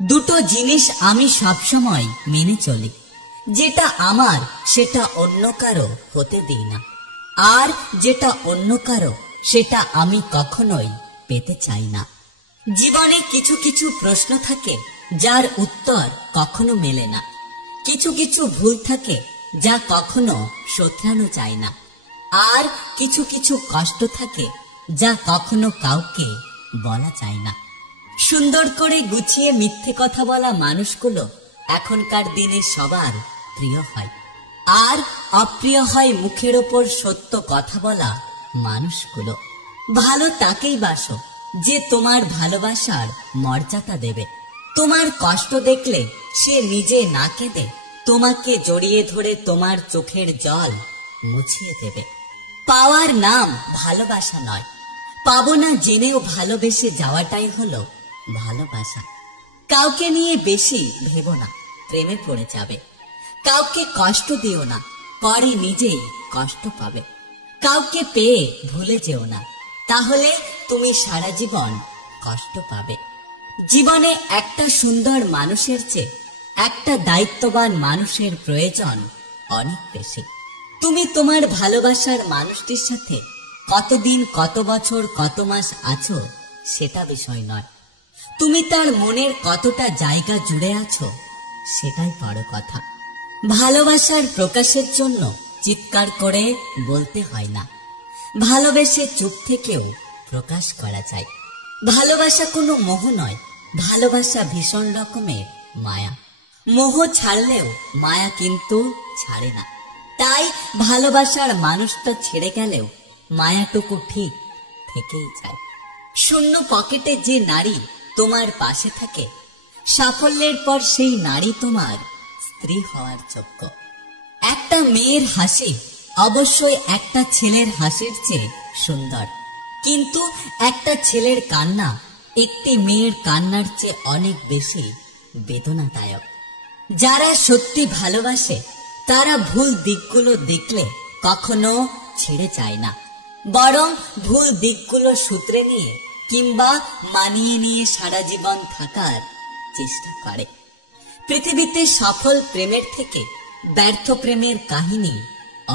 দুটো জিনিস আমি সবসময় মেনে চলি, যেটা আমার সেটা অন্য কারো হতে দিই না, আর যেটা অন্য কারো সেটা আমি কখনোই পেতে চাই না। জীবনে কিছু কিছু প্রশ্ন থাকে যার উত্তর কখনো মেলে না, কিছু কিছু ভুল থাকে যা কখনো শোধরানো যায় না, আর কিছু কিছু কষ্ট থাকে যা কখনো কাউকে বলা যায় না। সুন্দর করে গুছিয়ে মিথ্যে কথা বলা মানুষগুলো এখনকার দিনে সবার প্রিয় হয়, আর অপ্রিয় হয় মুখের ওপর সত্য কথা বলা মানুষগুলো। ভালো তাকেই বাসো যে তোমার ভালোবাসার মর্যাদা দেবে। তোমার কষ্ট দেখলে সে নিজে না কেঁদে তোমাকে জড়িয়ে ধরে তোমার চোখের জল মুছিয়ে দেবে। পাওয়ার নাম ভালোবাসা নয়, পাবো না জেনেও ভালোবেসে যাওয়াটাই হলো ভালোবাসা। কাউকে নিয়ে বেশি ভেবো না, প্রেমে পড়ে যাবে। কাউকে কষ্ট দিও না, পরে নিজেই কষ্ট পাবে। কাউকে পেয়ে ভুলে যেও না, তাহলে তুমি সারা জীবন কষ্ট পাবে। জীবনে একটা সুন্দর মানুষের চেয়ে একটা দায়িত্ববান মানুষের প্রয়োজন অনেক বেশি। তুমি তোমার ভালোবাসার মানুষটির সাথে কতদিন, কত বছর, কত মাস আছো সেটা বিষয় নয়, তুমি তার মনের কতটা জায়গা জুড়ে আছো সেটাই বড় কথা। ভালোবাসার প্রকাশের জন্য চিৎকার করে বলতে হয় না, ভালোবেসে চুপ থেকেও প্রকাশ করা যায়। ভালোবাসা কোনো মোহ নয়, ভালোবাসা ভীষণ রকমের মায়া। মোহ ছাড়লেও মায়া কিন্তু ছাড়ে না, তাই ভালোবাসার মানুষটা ছেড়ে গেলেও মায়াটুকু ঠিক থেকেই যায়। শূন্য পকেটে যে নারী তোমার পাশে থাকে, সাফল্যের পর সেই নারী তোমার স্ত্রী হওয়ার যোগ্য। একটা মেয়ের হাসি অবশ্যই একটা ছেলের হাসির চেয়ে সুন্দর, কিন্তু একটা ছেলের কান্না একটি মেয়ের কান্নার চেয়ে অনেক বেশি বেদনাদায়ক। যারা সত্যি ভালোবাসে তারা ভুল দিকগুলো দেখলে কখনো ছেড়ে যায় না, বরং ভুল দিকগুলো শুধরে নিয়ে কিংবা মানিয়ে নিয়ে সারা জীবন থাকার চেষ্টা করে। পৃথিবীতে সফল প্রেমের থেকে ব্যর্থ প্রেমের কাহিনী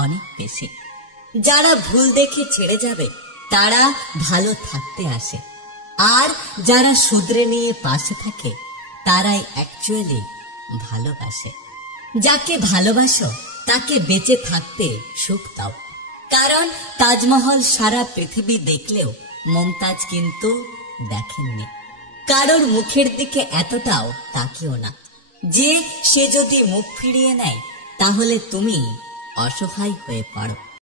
অনেক বেশি। যারা ভুল দেখে ছেড়ে যাবে তারা ভালো থাকতে আসে, আর যারা শুধরে নিয়ে পাশে থাকে তারাই অ্যাকচুয়ালি ভালোবাসে। যাকে ভালোবাসো তাকে বেঁচে থাকতে সুখ দাও, কারণ তাজমহল সারা পৃথিবী দেখলেও মমতাজ কিন্তু দেখেননি। কারোর মুখের দিকে এতটাও তাকিও না যে সে যদি মুখ ফিরিয়ে নেয় তাহলে তুমি অসহায় হয়ে পড়ো।